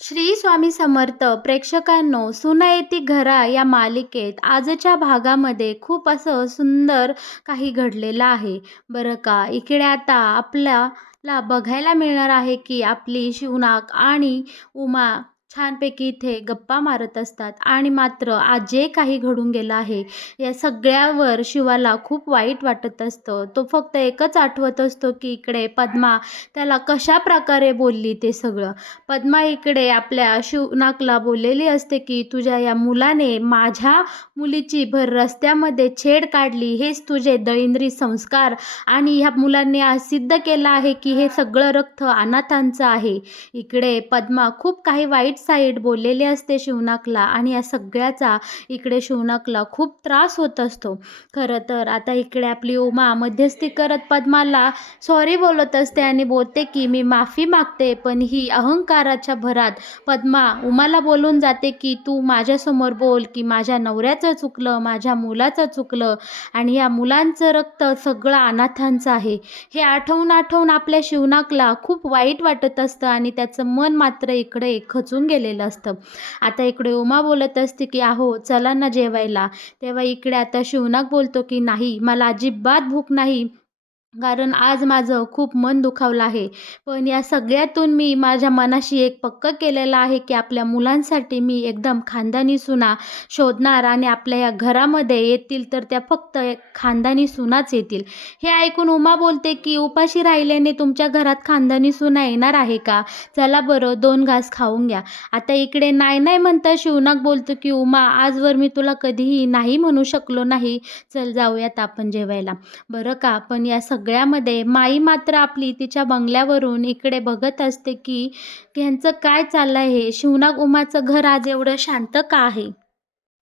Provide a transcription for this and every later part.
श्री स्वामी समर्थ प्रेक्षकांनो, सुना येती घरा या मालिकेत आजच्या भागामध्ये खूप असं सुंदर काही घडलेलं आहे. बरं का, इकडे आता आपल्याला बघायला मिळणार आहे की आपली शिवनाक आणि उमा छानपैकी इथे गप्पा मारत असतात आणि मात्र आज जे काही घडून गेलं आहे या सगळ्यावर शिवाला खूप वाईट वाटत असतं. तो फक्त एकच आठवत असतो की इकडे पद्मा त्याला कशा प्रकारे बोलली ते सगळं. पद्मा इकडे आपल्या शिवनाकला बोललेली असते की तुझ्या या मुलाने माझ्या मुलीची भर रस्त्यामध्ये छेड काढली, हेच तुझे दळिंद्री संस्कार आणि ह्या मुलांनी आज सिद्ध केलं आहे की हे सगळं रक्त अनाथांचं आहे. इकडे पद्मा खूप काही वाईट साईड बोललेली असते शिवनाकला आणि या सगळ्याचा इकडे शिवनाकला खूप त्रास होत असतो. खरं तर आता इकडे आपली उमा मध्यस्थी करत पद्माला सॉरी बोलत असते आणि बोलते की मी माफी मागते, पण ही अहंकाराच्या भरात पद्मा उमाला बोलून जाते की तू माझ्यासमोर बोल की माझ्या नवऱ्याचं चुकलं, माझ्या मुलाचं चुकलं आणि या मुलांचं रक्त सगळं अनाथांचं आहे. हे आठवून आठवून आपल्या शिवनाकला खूप वाईट वाटत असतं आणि त्याचं मन मात्र इकडे खचून गेलेलं असतं. आता इकडे उमा बोलत असते की अहो चला ना जेवायला. तेव्हा इकडे आता शिवनाक बोलतो की नाही, मला अजिबात भूक नाही. कारण आज माझं खूप मन दुखावलं आहे. पण या सगळ्यातून मी माझ्या मनाशी एक पक्कं केलेलं आहे, की आपल्या मुलांसाठी मी एकदम खानदानी सुना शोधणार आणि आपल्या या घरामध्ये येतील तर त्या फक्त एक खानदानी सुनाच येतील. हे ऐकून उमा बोलते, की उपाशी राहिल्याने तुमच्या घरात खानदानी सुना येणार आहे का? चला बरं 2 घास खाऊन घ्या. आता इकडे नाही, नाही म्हणता शिवनाक बोलतो, की उमा आजवर मी तुला कधीही नाही म्हणू शकलो नाही. चल जाऊयात आपण जेवायला. बरं का, पण या सगळ्यामध्ये माई मात्र आपली तिच्या बंगल्यावरून इकडे बघत असते की ह्यांचं काय चाललं आहे. शिवनाक उमाचं घर आज एवढं शांत का आहे?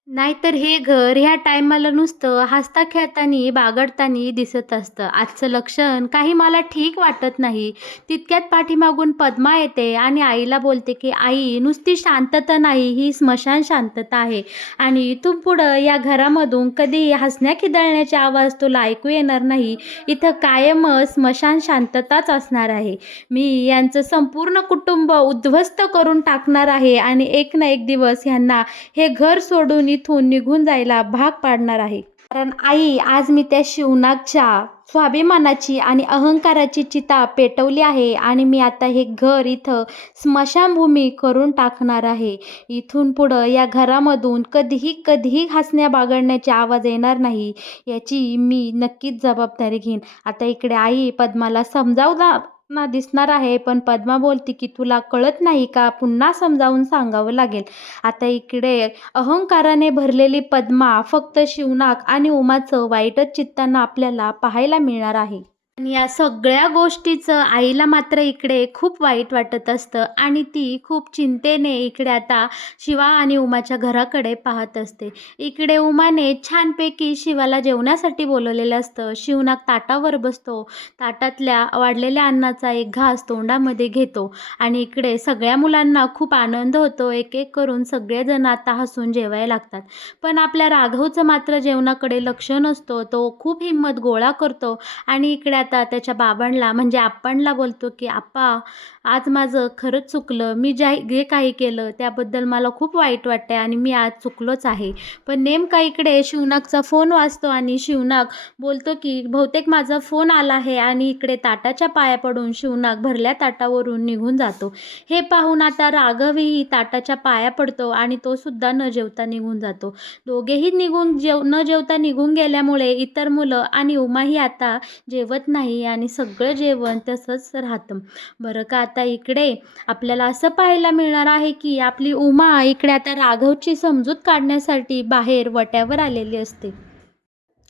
नाहीतर हे घर ह्या टायमाला नुसतं हसता खेळतानी बागडतानी दिसत असतं. आजचं लक्षण काही मला ठीक वाटत नाही. तितक्यात पाठीमागून पद्मा येते आणि आईला बोलते की आई नुसती शांतता नाही, ही स्मशान शांतता आहे आणि इथून पुढं या घरामधून कधी हसण्या खिदळण्याचे आवाज तुला ऐकू येणार नाही. इथं कायमच स्मशान शांतताच असणार आहे. मी यांचं संपूर्ण कुटुंब उद्ध्वस्त करून टाकणार आहे आणि एक ना एक दिवस ह्यांना हे घर सोडून इथून निघून जायला भाग पाडणार आहे. कारण आई आज मी त्या शिवनाकच्या स्वाभिमानाची आणि अहंकाराची चिता पेटवली आहे आणि मी आता हे घर इथं स्मशानभूमी करून टाकणार आहे. इथून पुढं या घरामधून कधीही हसण्या बागडण्याचे आवाज येणार नाही, याची मी नक्कीच जबाबदारी घेईन. आता इकडे आई पद्माला समजावताना दिसणार आहे, पण पद्मा बोलते की तुला कळत नाही का? पुन्हा समजावून सांगावं लागेल. आता इकडे अहंकाराने भरलेली पद्मा फक्त शिवनाक आणि उमाचं वाईटच चित्तानं आपल्याला पाहायला मिळणार आहे. आणि या सगळ्या गोष्टीचं आईला मात्र इकडे खूप वाईट वाटत असतं आणि ती खूप चिंतेने इकडे आता शिवा आणि उमाच्या घराकडे पाहत असते. इकडे उमाने छानपैकी शिवाला जेवणासाठी बोलवलेलं असतं. शिवनाक ताटावर बसतो. ताटातल्या वाढलेल्या अन्नाचा एक घास तोंडामध्ये घेतो आणि इकडे सगळ्या मुलांना खूप आनंद होतो. एक एक करून सगळेजण आता हसून जेवायला लागतात. पण आपल्या राघवचं मात्र जेवणाकडे लक्ष नसतो. तो खूप हिंमत गोळा करतो आणि इकडे आता त्याच्या बाबांना म्हणजे आप्पांना बोलतो की आप्पा आज माझं खरंच चुकलं. मी जे काही केलं त्याबद्दल मला खूप वाईट वाटतं आहे आणि मी आज चुकलोच आहे. पण नेमका इकडे शिवनाकचा फोन वाजतो आणि शिवनाक बोलतो की बहुतेक माझा फोन आला आहे आणि इकडे ताटाच्या पाया पडून शिवनाक भरल्या ताटावरून निघून जातो. हे पाहून आता राघवही ताटाच्या पाया पडतो आणि तो सुद्धा न जेवता निघून जातो. दोघेही न जेवता निघून गेल्यामुळे इतर मुलं आणि उमाही आता जेवत नाही आणि सगळं जेवण तसंच राहतं. बरं का, आता इकडे आपल्याला असं पाहायला मिळणार आहे की आपली उमा इकडे आता राघवची समजूत काढण्यासाठी बाहेर वट्यावर आलेली असते.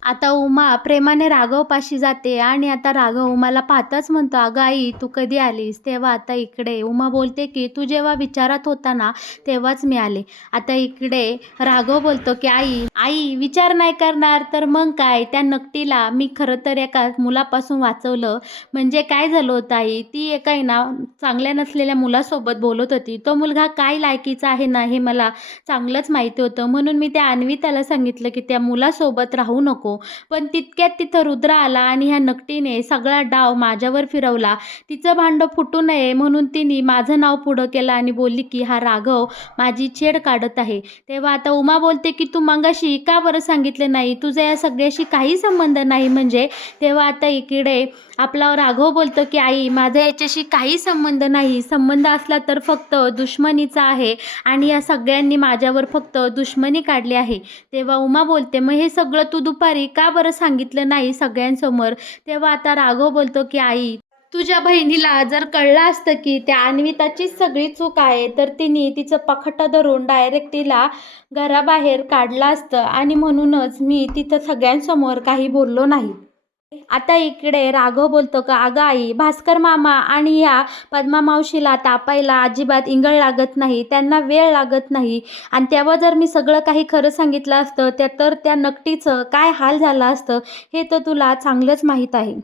आता उमा प्रेमाने राघवपाशी जाते आणि आता राघव उमाला पाहताच म्हणतो, अगं आई तू कधी आलीस? तेव्हा आता इकडे उमा बोलते की तू जेव्हा विचारात होता ना तेव्हाच मी आले. आता इकडे राघव बोलतो की आई आई विचार नाही करणार तर मग काय, त्या नकटीला मी खरं तर एका मुलापासून वाचवलं. म्हणजे काय झालं होतं आई, ती एका आहे ना चांगल्या नसलेल्या मुलासोबत बोलत होती. तो मुलगा काय लायकीचा आहे ना हे मला चांगलंच माहिती होतं, म्हणून मी त्या अन्विताला सांगितलं की त्या मुलासोबत राहू नको. राघव. पण तितक्यात तिथं रुद्र आला आणि ह्या नकटीने सगळा डाव माझ्यावर फिरवला. तिचं भांडं फुटू नये म्हणून तिने माझं नाव पुढं केलं आणि बोलली की हा राघव माझी छेड काढत आहे. तेव्हा आता उमा बोलते की तू मगाशी का बरं सांगितलं नाही? तुझा या सगळ्याशी काही संबंध नाही म्हणजे? तेव्हा आता इकडे आपला राघव बोलतो की आई माझा याच्याशी काही संबंध नाही. संबंध असला तर फक्त दुश्मनीचा आहे आणि या सगळ्यांनी माझ्यावर फक्त दुश्मनी काढली आहे. तेव्हा उमा बोलते मग हे सगळं तू दुपारी का बरं सांगितलं नाही सगळ्यांसमोर? तेव्हा आता राघव बोलतो की आई तुझ्या बहिणीला जर कळलं असतं की त्या अन्विताचीच सगळी चूक आहे तर तिने तिचं पखटं धरून डायरेक्ट तिला घराबाहेर काढलं असतं आणि म्हणूनच मी तिथं सगळ्यांसमोर काही बोललो नाही. आता इकडे राघव बोलतो का अगं आई भास्कर मामा आणि या पद्मा मावशीला तापायला अजिबात इंगळ लागत नाही, त्यांना वेळ लागत नाही आणि तेव्हा जर मी सगळं काही खरं सांगितलं असतं तर त्या नकटीचं काय हाल झालं असतं हे तर तुला चांगलंच माहीत आहे.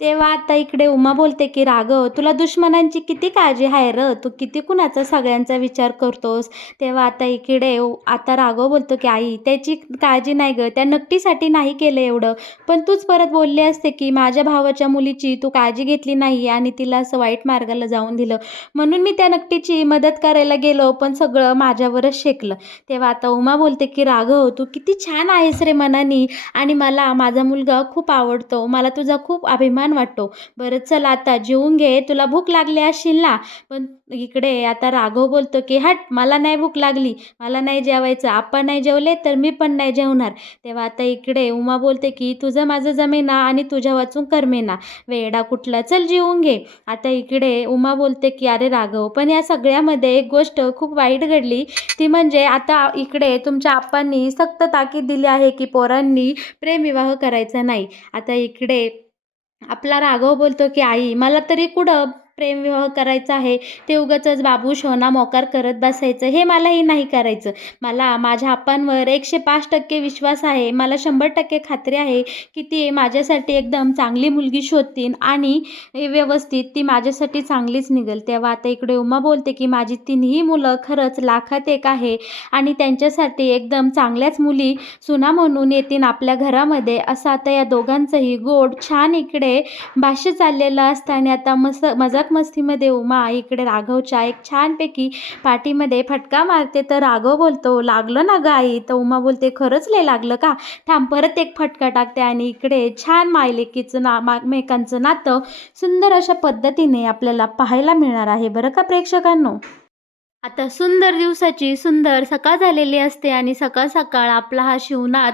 तेव्हा आता इकडे उमा बोलते की राघव तुला दुश्मनांची किती काळजी आहे र, तू किती कुणाचा सगळ्यांचा विचार करतोस? तेव्हा आता इकडे आता राघव बोलतो की आई त्याची काळजी नाही ग, त्या नकटीसाठी नाही केलं एवढं. पण तूच परत बोलले असते की माझ्या भावाच्या मुलीची तू काळजी घेतली नाही आणि तिला असं वाईट मार्गाला जाऊन दिलं म्हणून मी त्या नकटीची मदत करायला गेलो पण सगळं माझ्यावरच शेकलं. तेव्हा आता उमा बोलते की राघव तू किती छान आहेस रे मनानी आणि मला माझा मुलगा खूप आवडतो, मला तुझा खूप अभिमान वाटतो. बरं चल आता जेवून घे, तुला भूक लागली असेल ना? पण इकडे आता राघव बोलतो की हट मला नाही भूक लागली, मला नाही जेवायचं, आपण नाही जेवले तर मी पण नाही जेवणार. तेव्हा आता इकडे उमा बोलते की तुझं माझं जमेना आणि तुझ्या वाचून करमेना, वेडा कुठला, चल जेवून घे. आता इकडे उमा बोलते की अरे राघव पण या सगळ्यामध्ये एक गोष्ट खूप वाईट घडली, ती म्हणजे आता इकडे तुमच्या आप्पांनी सक्त ताकीद दिली आहे की पोरांनी प्रेमविवाह करायचा नाही. आता इकडे आपला राघव बोलतो की आई मला तरी कुठं प्रेमविवाह करायचा आहे, ते उगाचच बाबू शोना मोकार करत बसायचं हे मलाही नाही करायचं. मला माझ्या आप्पांवर 105% विश्वास आहे, मला 100% खात्री आहे की ती माझ्यासाठी एकदम चांगली मुलगी शोधतील आणि व्यवस्थित ती माझ्यासाठी चांगलीच निघेल. तेव्हा आता इकडे उमा बोलते की माझी तिन्ही मुलं खरंच लाखात एक आहे आणि त्यांच्यासाठी एकदम चांगल्याच मुली सुना म्हणून येतील आपल्या घरामध्ये. असं आता या दोघांचंही गोड छान इकडे भाष्य चाललेलं असतं आणि आता मजाक मस्तीमध्ये उमा इकडे राघवच्या एक छानपैकी पाठीमध्ये फटका मारते. तर राघव बोलतो लागलं ना ग आई? तर उमा बोलते खरंच लय लागलं का? थांब परत एक फटका टाकते आणि इकडे छान मायलेकीचं एकमेकांचं नातं सुंदर अशा पद्धतीने आपल्याला पाहायला मिळणार आहे बरं का प्रेक्षकांनो. आता सुंदर दिवसाची सुंदर सकाळ झालेली असते आणि सकाळ सकाळ आपला हा शिवनाथ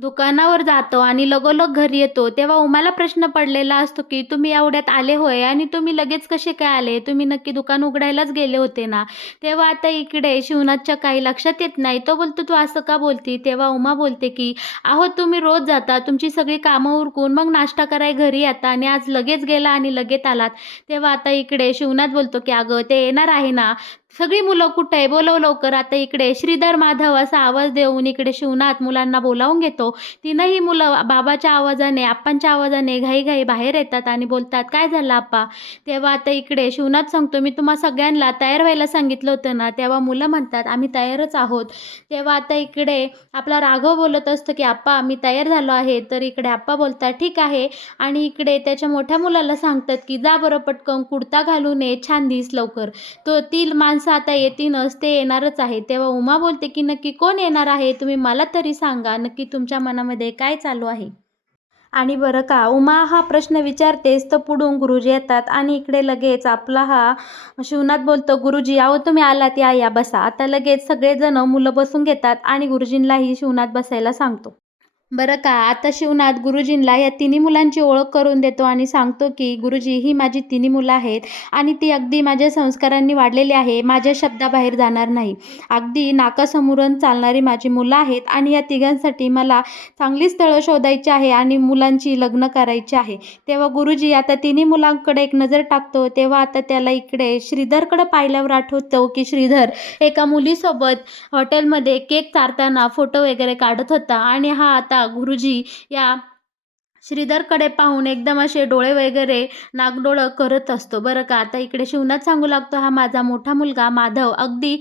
दुकानावर जातो आणि लगोलग घरी येतो. तेव्हा उमाला प्रश्न पडलेला असतो की तुम्ही एवढ्यात आले होय आणि तुम्ही लगेच कसे काय आले? तुम्ही नक्की दुकान उघडायलाच गेले होते ना? तेव्हा आता इकडे शिवनाथच्या काही लक्षात येत नाही. तो बोलतो तू असं का बोलती? तेव्हा उमा बोलते की अहो तुम्ही रोज जाता, तुमची सगळी कामं उरकून मग नाश्ता कराय घरी येता आणि आज लगेच गेला आणि लगेच आलात. तेव्हा आता इकडे शिवनाथ बोलतो की अगं ते येणार आहे ना, सगळी मुलं कुठे आहे? बोलव लवकर. आता इकडे श्रीधर माधव असा आवाज देऊन इकडे शिवनाथ मुलांना बोलावून घेतो. तीनही मुलं बाबाच्या आवाजाने, आप्पांच्या आवाजाने घाईघाई बाहेर येतात आणि बोलतात काय झालं आप्पा? तेव्हा आता इकडे शिवनाथ सांगतो मी तुम्हा सगळ्यांना तयार व्हायला सांगितलं होतं ना? तेव्हा मुलं म्हणतात आम्ही तयारच आहोत. तेव्हा आता इकडे आपला राघव बोलत असतो की आप्पा मी तयार झालो आहे. तर इकडे आप्पा बोलतात ठीक आहे आणि इकडे त्याच्या मोठ्या मुलाला सांगतात की जा बरं पटकन कुर्ता घालून ये, छान दिस लवकर. तो ती माणसं आता येतीलच, ते येणारच आहे. तेव्हा उमा बोलते की नक्की कोण येणार आहे? तुम्ही मला तरी सांगा, नक्की तुमच्या मनामध्ये काय चालू आहे? आणि बरं का उमा हा प्रश्न विचारतेच तर पुढून गुरुजी येतात आणि इकडे लगेच आपला हा शिवनाथ बोलतो गुरुजी अहो तुम्ही आलात, या या बसा. आता लगेच सगळेजण मुलं बसून घेतात आणि गुरुजींलाही शिवनाथ बसायला सांगतो. बरं का आता शिवनाथ गुरुजींना या तिन्ही मुलांची ओळख करून देतो आणि सांगतो की गुरुजी ही माझी तिन्ही मुलं आहेत आणि ती अगदी माझ्या संस्कारांनी वाढलेली आहे, माझ्या शब्दाबाहेर जाणार नाही, अगदी नाकासमोरून चालणारी माझी मुलं आहेत आणि या तिघांसाठी मला चांगली स्थळं शोधायची आहे आणि मुलांची लग्न करायची आहे. तेव्हा गुरुजी आता तिन्ही मुलांकडे एक नजर टाकतो. तेव्हा आता त्याला इकडे श्रीधरकडे पाहिल्यावर आठवतो की श्रीधर एका मुलीसोबत हॉटेलमध्ये केक चारताना फोटो वगैरे काढत होता आणि हा आता गुरुजी या श्रीधरकडे पाहून एकदम असे डोळे वगैरे नागडोळं करत असतो बरं का. आता इकडे शिवनाथ सांगू लागतो, हा माझा मोठा मुलगा माधव अगदी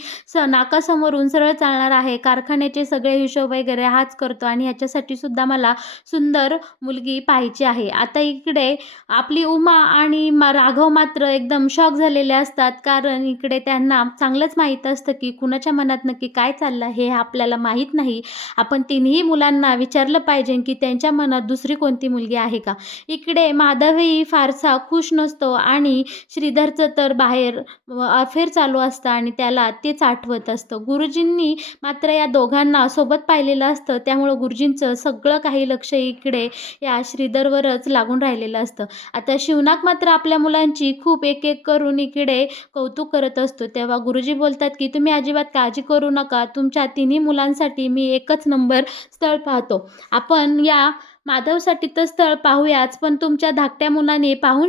नाकासमोरून सरळ चालणार आहे. कारखान्याचे सगळे हिशोब वगैरे हाच करतो आणि ह्याच्यासाठी सुद्धा मला सुंदर मुलगी पाहायची आहे. आता इकडे आपली उमा आणि राघव मात्र एकदम शॉक झालेले असतात, कारण इकडे त्यांना चांगलंच माहीत असतं की कुणाच्या मनात नक्की काय चाललं हे आपल्याला माहीत नाही. आपण तिन्ही मुलांना विचारलं पाहिजे की त्यांच्या मनात दुसरी कोणती मुलगी आहे का. इकडे माधवही फारसा खुश नसतो आणि श्रीधरचं तर बाहेर अफेअर चालू असतं आणि त्याला तेच आठवत असतं. गुरुजींनी मात्र या दोघांना सोबत पाहिलेलं असतं, त्यामुळं गुरुजींचं सगळं काही लक्ष इकडे या श्रीधरवरच लागून राहिलेलं असतं. आता शिवनाग मात्र आपल्या मुलांची खूप एक एक करून इकडे कौतुक करत असतो. तेव्हा गुरुजी बोलतात की तुम्ही अजिबात काळजी करू नका, तुमच्या तिन्ही मुलांसाठी मी एकच नंबर स्थळ पाहतो. आपण या माधवसाठी तर स्थळ पाहूयाच, पण तुमच्या धाकट्या मुलाने पाहून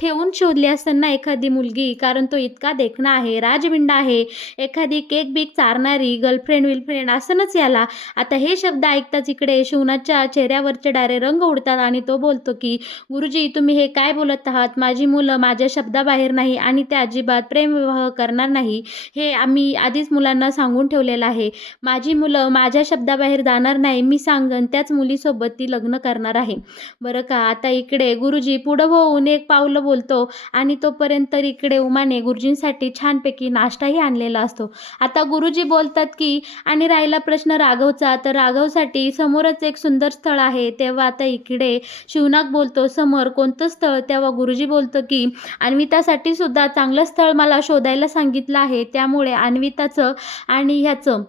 ठेवून शोधली असेल ना एखादी मुलगी, कारण तो इतका देखणा आहे, राजबिंडा आहे, एखादी केक बीक चारणारी गर्लफ्रेंड असनच याला. आता हे शब्द ऐकताच इकडे शिवनाथच्या चेहऱ्यावरचे डायरे रंग उडतात आणि तो बोलतो की गुरुजी तुम्ही हे काय बोलत आहात, माझी मुलं माझ्या शब्दाबाहेर नाही आणि ते अजिबात प्रेमविवाह करणार नाही, हे आम्ही आधीच मुलांना सांगून ठेवलेलं आहे. माझी मुलं माझ्या शब्दाबाहेर जाणार नाही, मी सांगन त्याच मुलीसोबत ती लग्न करणार आहे. बरं का. आता इकडे गुरुजी पुढं होऊन एक पावलं बोलतो आणि तोपर्यंत इकडे उमाने गुरुजींसाठी छानपैकी नाश्ताही आणलेला असतो. आता गुरुजी बोलतात की आणि राहिला प्रश्न राघवचा, तर राघवसाठी समोरच एक सुंदर स्थळ आहे. तेव्हा आता इकडे शिवनाग बोलतो, समोर कोणतं स्थळ? तेव्हा गुरुजी बोलतो की अन्वितासाठी सुद्धा चांगलं स्थळ मला शोधायला सांगितलं आहे, त्यामुळे अन्विताचं आणि ह्याचं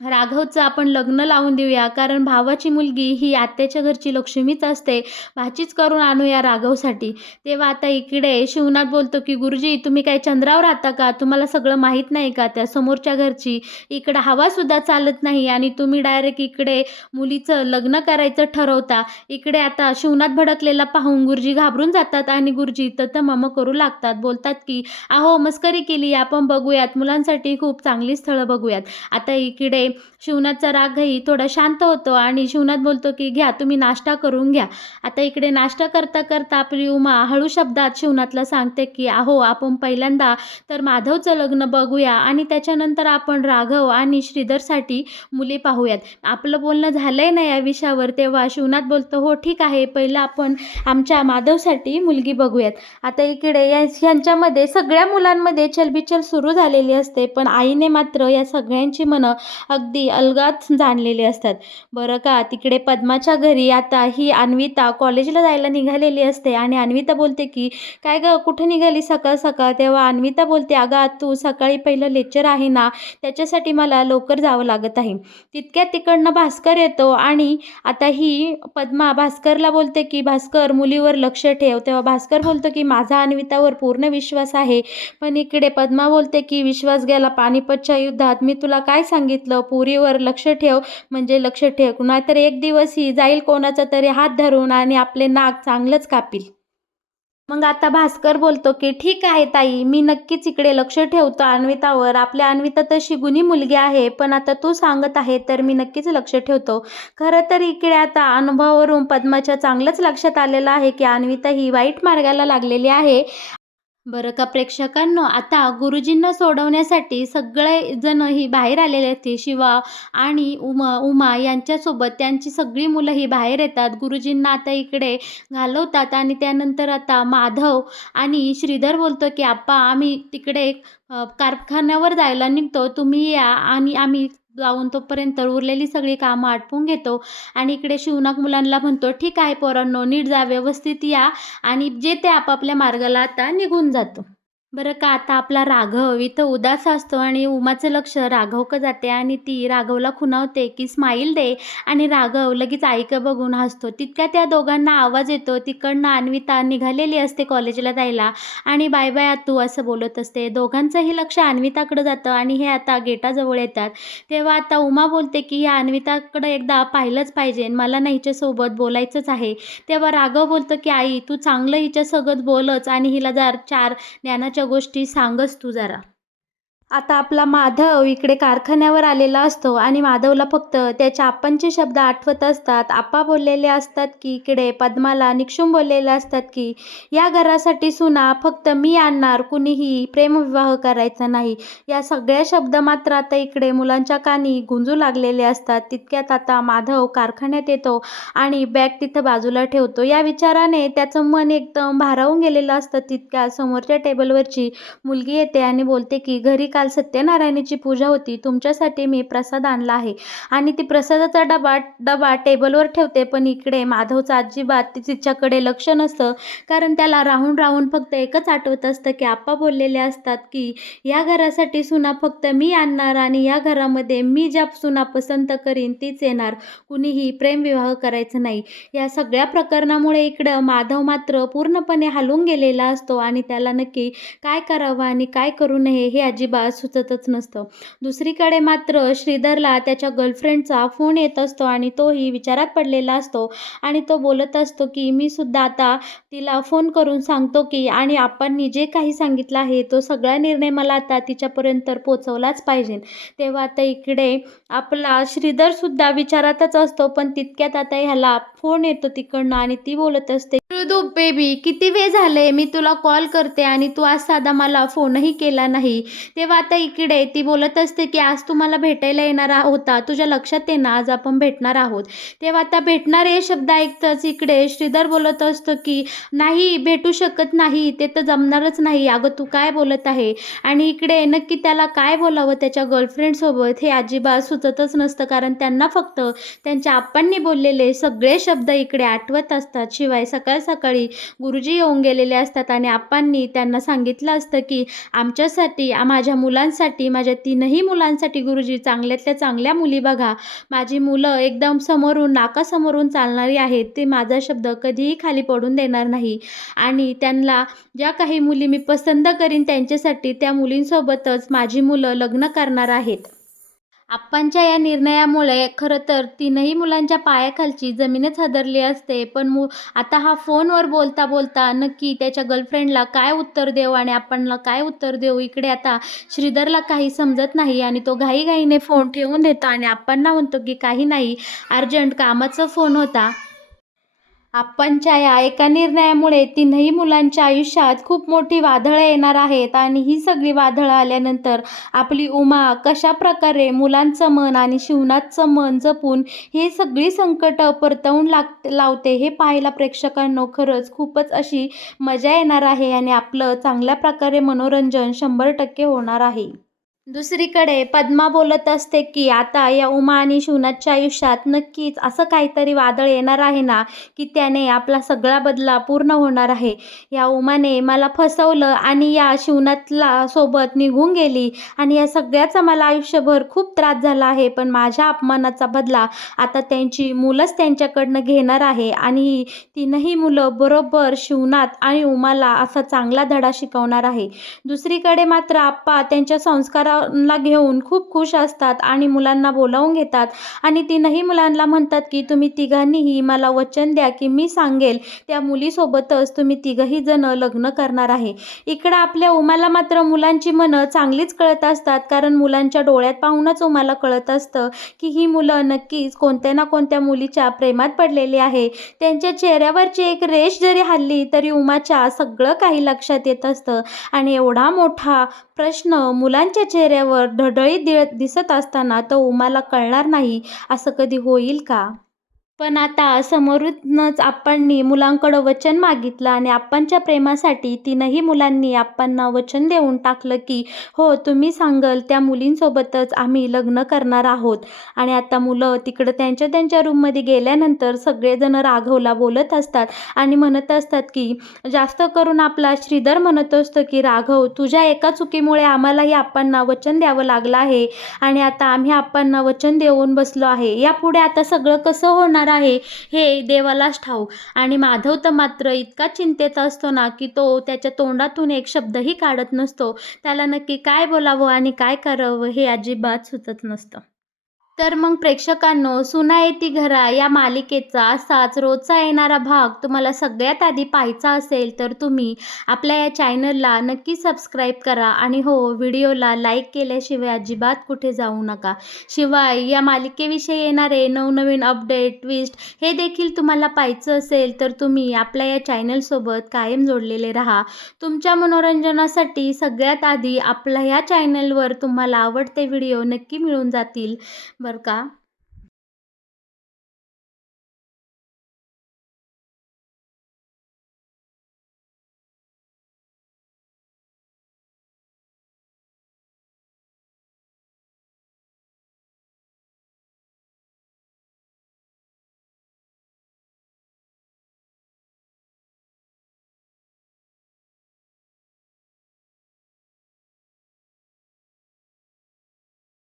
राघवचं आपण लग्न लावून देऊया, कारण भावाची मुलगी ही आत्याच्या घरची लक्ष्मीच असते. भाचीच करून आणूया राघवसाठी. तेव्हा आता इकडे शिवनाथ बोलतो की गुरुजी तुम्ही काय चंद्रावर राहता का? तुम्हाला सगळं माहीत नाही का? त्या समोरच्या घरची इकडं हवासुद्धा चालत नाही आणि तुम्ही डायरेक्ट इकडे मुलीचं लग्न करायचं ठरवता. इकडे आता शिवनाथ भडकलेला पाहून गुरुजी घाबरून जातात आणि गुरुजी ततमम करू लागतात. बोलतात की अहो मस्करी केली, आपण बघूयात, मुलांसाठी खूप चांगली स्थळं बघूयात. आता इकडे शिवनाथचा रागही थोडा शांत होतो आणि शिवनाथ बोलतो की घ्या तुम्ही नाश्ता करून घ्या. आता इकडे नाश्ता करता करता आपली उमा हळू शब्दात शिवनाथला सांगते की अहो आपण पहिल्यांदा तर माधवचं लग्न बघूया आणि त्याच्यानंतर आपण राघव आणि श्रीधरसाठी मुली पाहूयात. आपलं बोलणं झालंय ना या विषयावर. तेव्हा शिवनाथ बोलतो हो ठीक आहे, पहिलं आपण आमच्या माधवसाठी मुलगी बघूयात. आता इकडे ह्यांच्यामध्ये सगळ्या मुलांमध्ये चलबिचल सुरू झालेली असते, पण आईने मात्र या सगळ्यांची मनं अगदी अलगद जाणलेले असतात. बरं का. तिकडे पद्माच्या घरी आता ही अन्विता कॉलेजला जायला निघालेली असते आणि अन्विता बोलते की काय गं कुठे निघाली सकाळ सकाळ? तेव्हा अन्विता बोलते अगं तू सकाळी पहिलं लेक्चर आहे ना, त्याच्यासाठी मला लवकर जावं लागत आहे. तितक्यात तिकडनं भास्कर येतो आणि आता ही पद्मा भास्करला बोलते की भास्कर मुलीवर लक्ष ठेव. तेव्हा भास्कर बोलतो की माझा अन्वितावर पूर्ण विश्वास आहे, पण इकडे पद्मा बोलते की विश्वास गेला पानिपतच्या युद्धात. मी तुला काय सांगितलं, पोरीवर लक्ष ठेव म्हणजे लक्ष ठेव, नाहीतर एक दिवस ही जाईल कोणाचा तरी हात धरून आणि आपले नाक चांगलंच कापील. मग आता भास्कर बोलतो की ठीक आहे ताई, मी नक्कीच इकडे लक्ष ठेवतो अन्वितावर. आपल्या अन्विता तशी गुणी मुलगी आहे, पण आता तू सांगत आहे तर मी नक्कीच लक्ष ठेवतो. खरं तर इकडे आता अनुभवावरून पद्माच्या चांगलंच लक्षात आलेलं आहे की अन्विता ही वाईट मार्गाला लागलेली आहे. बरं का प्रेक्षकांनो, आता गुरुजींना सोडवण्यासाठी सगळेजण ही बाहेर आलेले असते. शिवा आणि उमा यांच्यासोबत त्यांची सगळी मुलं ही बाहेर येतात. गुरुजींना आता इकडे घालवतात आणि त्यानंतर आता माधव आणि श्रीधर बोलतो की आप्पा आम्ही तिकडे कारखान्यावर जायला निघतो, तुम्ही या आणि आम्ही जाऊन तोपर्यंत उरलेली सगळी कामं आटपून घेतो. आणि इकडे शिवनाग मुलांना म्हणतो ठीक आहे पोरांनो, नीट जा, व्यवस्थित या आणि जे ते आपापल्या मार्गाला आता निघून जातो. बरं का. आता आपला राघव इथं उदास असतो आणि उमाचं लक्ष राघवकडे जाते आणि ती राघवला खुणावते की स्माईल दे आणि राघव लगेच आईकडे बघून हसतो. तितक्यात त्या दोघांना आवाज येतो. तिकडनं अन्विता निघालेली असते कॉलेजला जायला आणि बाय बाय आतू असं बोलत असते. दोघांचंही लक्ष अन्विताकडे जातं आणि हे आता गेटाजवळ येतात. तेव्हा आता उमा बोलते की या अन्विताकडे एकदा पाहिलंच पाहिजे, मला ना हिच्यासोबत बोलायचंच आहे. तेव्हा राघव बोलतो की आई तू चांगलं हिच्यासोबत बोलच आणि हिला जर चार ज्ञानाच्या गोष्टी सांगच तू जरा. आता आपला माधव इकडे कारखान्यावर आलेला असतो आणि माधवला फक्त त्याच्या आप्पांचे शब्द आठवत असतात. आप्पा बोललेले असतात की इकडे पद्माला निक्षून बोललेले असतात की या घरासाठी सुना फक्त मी आणणार, कुणीही प्रेमविवाह करायचा नाही. या सगळ्या शब्द मात्र आता इकडे मुलांच्या कानी गुंजू लागलेले असतात. तितक्यात आता माधव कारखान्यात येतो आणि बॅग तिथं बाजूला ठेवतो. या विचाराने त्याचं मन एकदम भारावून गेलेलं असतं. तितक्यात समोरच्या टेबलवरची मुलगी येते आणि बोलते की घरी काल सत्यनारायणाची पूजा होती, तुमच्यासाठी मी प्रसाद आणला आहे. आणि ती प्रसादाचा डबा डबा टेबलवर ठेवते. पण इकडे माधवचं अजिबात तिच्याकडे लक्ष नसतं, कारण त्याला राहून राहून फक्त एकच आठवत असतं की आप्पा बोललेले असतात की या घरासाठी सुना फक्त मी आणणार आणि या घरामध्ये मी ज्या सुना पसंत करीन तीच येणार, कुणीही प्रेमविवाह करायचा नाही. या सगळ्या प्रकरणामुळे इकडं माधव मात्र पूर्णपणे हलून गेलेला असतो आणि त्याला नक्की काय करावं आणि काय करू नये हे अजिबात सुचतच नसतं. दुसरीकडे मात्र श्रीधरला त्याच्या गर्लफ्रेंडचा फोन येत असतो आणि तोही विचारात पडलेला असतो आणि तो बोलत असतो की मी सुद्धा आता तिला फोन करून सांगतो की आणि आप्पांनी जे काही सांगितलं आहे तो सगळा निर्णय मला आता तिच्यापर्यंत पोचवलाच पाहिजे. तेव्हा आता इकडे आपला श्रीधर सुद्धा विचारातच असतो. पण तितक्यात आता ह्याला फोन येतो तिकडनं आणि ती बोलत असते, मृदू बेबी किती वेळ झाले मी तुला कॉल करते आणि तू आज साधा मला फोनही केला नाही. तेव्हा आता इकडे ती बोलत असते की आज तू मला भेटायला येणार होता, तुझ्या लक्षात आहे ना आज आपण भेटणार आहोत. तेव्हा आता भेटणार हे शब्द ऐकताच इकडे श्रीधर बोलत असतो की नाही भेटू शकत नाही, ते तर जमणारच नाही. अगं तू काय बोलत आहे? आणि इकडे नक्की त्याला काय बोलावं त्याच्या गर्लफ्रेंडसोबत हे अजिबात सुचतच नसतं, कारण त्यांना फक्त त्यांच्या आप्पांनी बोललेले सगळे शब्द इकडे आठवत असतात. शिवाय सकाळ सकाळी गुरुजी येऊन गेलेले असतात आणि आप्पांनी त्यांना सांगितलं असतं की आमच्यासाठी माझ्या मुलांसाठी, माझ्या 3ही मुलांसाठी गुरुजी चांगल्यातल्या चांगल्या मुली बघा. माझी मुलं एकदम समोरून नाकासमोरून चालणारी आहेत, ते माझा शब्द कधीही खाली पडून देणार नाही आणि त्यांना ज्या काही मुली मी पसंत करीन त्यांच्यासाठी त्या मुलींसोबतच माझी मुलं लग्न करणार आहेत. आप्पांच्या या निर्णयामुळे खरं तर 3ही मुलांच्या पायाखालची जमीनच हादरली असते. पण आता हा फोनवर बोलता बोलता नक्की त्याच्या गर्लफ्रेंडला काय उत्तर देऊ आणि आप्पांना काय उत्तर देऊ, इकडे आता श्रीधरला काही समजत नाही आणि तो घाईघाईने फोन ठेवून देतो आणि आप्पांना म्हणतो की काही नाही, अर्जंट कामाचा फोन होता. आप्पांच्या या एका निर्णयामुळे 3ही मुलांच्या आयुष्यात खूप मोठी वादळं येणार आहेत आणि ही सगळी वादळं आल्यानंतर आपली उमा कशाप्रकारे मुलांचं मन आणि शिवनाथचं मन जपून हे सगळी संकटं परतवून लावते हे पाहायला प्रेक्षकांनो खरंच खूपच अशी मजा येणार आहे आणि आपलं चांगल्या प्रकारे मनोरंजन 100% होणार आहे. दुसरीकडे पद्मा बोलत असते की आता या उमा आणि शिवनाथच्या आयुष्यात नक्कीच असं काहीतरी वादळ येणार आहे ना की त्याने आपला सगळा बदला पूर्ण होणार आहे. या उमाने मला फसवलं आणि या शिवनाथला सोबत निघून गेली आणि या सगळ्याचा मला आयुष्यभर खूप त्रास झाला आहे. पण माझ्या अपमानाचा बदला आता त्यांची मुलंच त्यांच्याकडनं घेणार आहे आणि ही 3ही मुलं बरोबर शिवनाथ आणि उमाला असा चांगला धडा शिकवणार आहे. दुसरीकडे मात्र आप्पा त्यांच्या संस्काराला घेऊन खूप खुश असतात आणि मुलांना बोलावून घेतात आणि 3ही मुलांना म्हणतात की तुम्ही तिघांनीही मला वचन द्या की मी सांगेल त्या मुलीसोबतच तुम्ही 3घही जण लग्न करणार आहे. इकडं आपल्या उमाला मात्र मुलांची मनं चांगलीच कळत असतात, कारण मुलांच्या डोळ्यात पाहूनच उमाला कळत असतं की ही मुलं नक्कीच कोणत्या ना कोणत्या मुलीच्या प्रेमात पडलेली आहे. त्यांच्या चेहऱ्यावरची एक रेष जरी हलली तरी उमाच्या सगळं काही लक्षात येत असतं आणि एवढा मोठा प्रश्न मुलांच्या चेहऱ्यावर ढळढळीत दिसत असताना तो उमाला कळणार नाही असं कधी होईल का? पण आता समोरूनच आप्पांनी मुलांकडं वचन मागितलं आणि आप्पांच्या प्रेमासाठी 3ही मुलांनी आप्पांना वचन देऊन टाकलं की हो तुम्ही सांगाल त्या मुलींसोबतच आम्ही लग्न करणार आहोत. आणि आता मुलं तिकडं त्यांच्या त्यांच्या रूममध्ये गेल्यानंतर सगळेजण राघवला बोलत असतात आणि म्हणत असतात की जास्त करून आपला श्रीधर म्हणत असतो की राघव तुझ्या एका चुकीमुळे आम्हालाही आप्पांना वचन द्यावं लागलं आहे आणि आता आम्ही आप्पांना वचन देऊन बसलो आहे. यापुढे आता सगळं कसं होणार आहे हे देवालाच ठाऊक. आणि माधव तर मात्र इतका चिंतेत असतो ना की तो त्याच्या तोंडातून एक शब्दही काढत नसतो. त्याला नक्की काय बोलावं आणि काय करावं हे अजिबात सुचत नसतं. तर मग प्रेक्षकांनो, "सुना येती घरा" या मालिकेचा असाच रोजचा येणारा भाग तुम्हाला सगळ्यात आधी पाहायचा असेल, तर तुम्ही आपल्या या चॅनलला नक्की सबस्क्राईब करा आणि हो, व्हिडिओला लाईक केल्याशिवाय अजिबात कुठे जाऊ नका. शिवाय या मालिकेविषयी येणारे नवनवीन अपडेट, ट्विस्ट हे देखील तुम्हाला पाहायचं असेल, तर तुम्ही आपल्या या चॅनलसोबत कायम जोडलेले राहा. तुमच्या मनोरंजनासाठी सगळ्यात आधी आपल्या ह्या चॅनलवर तुम्हाला आवडते व्हिडिओ नक्की मिळून जातील. बरं का.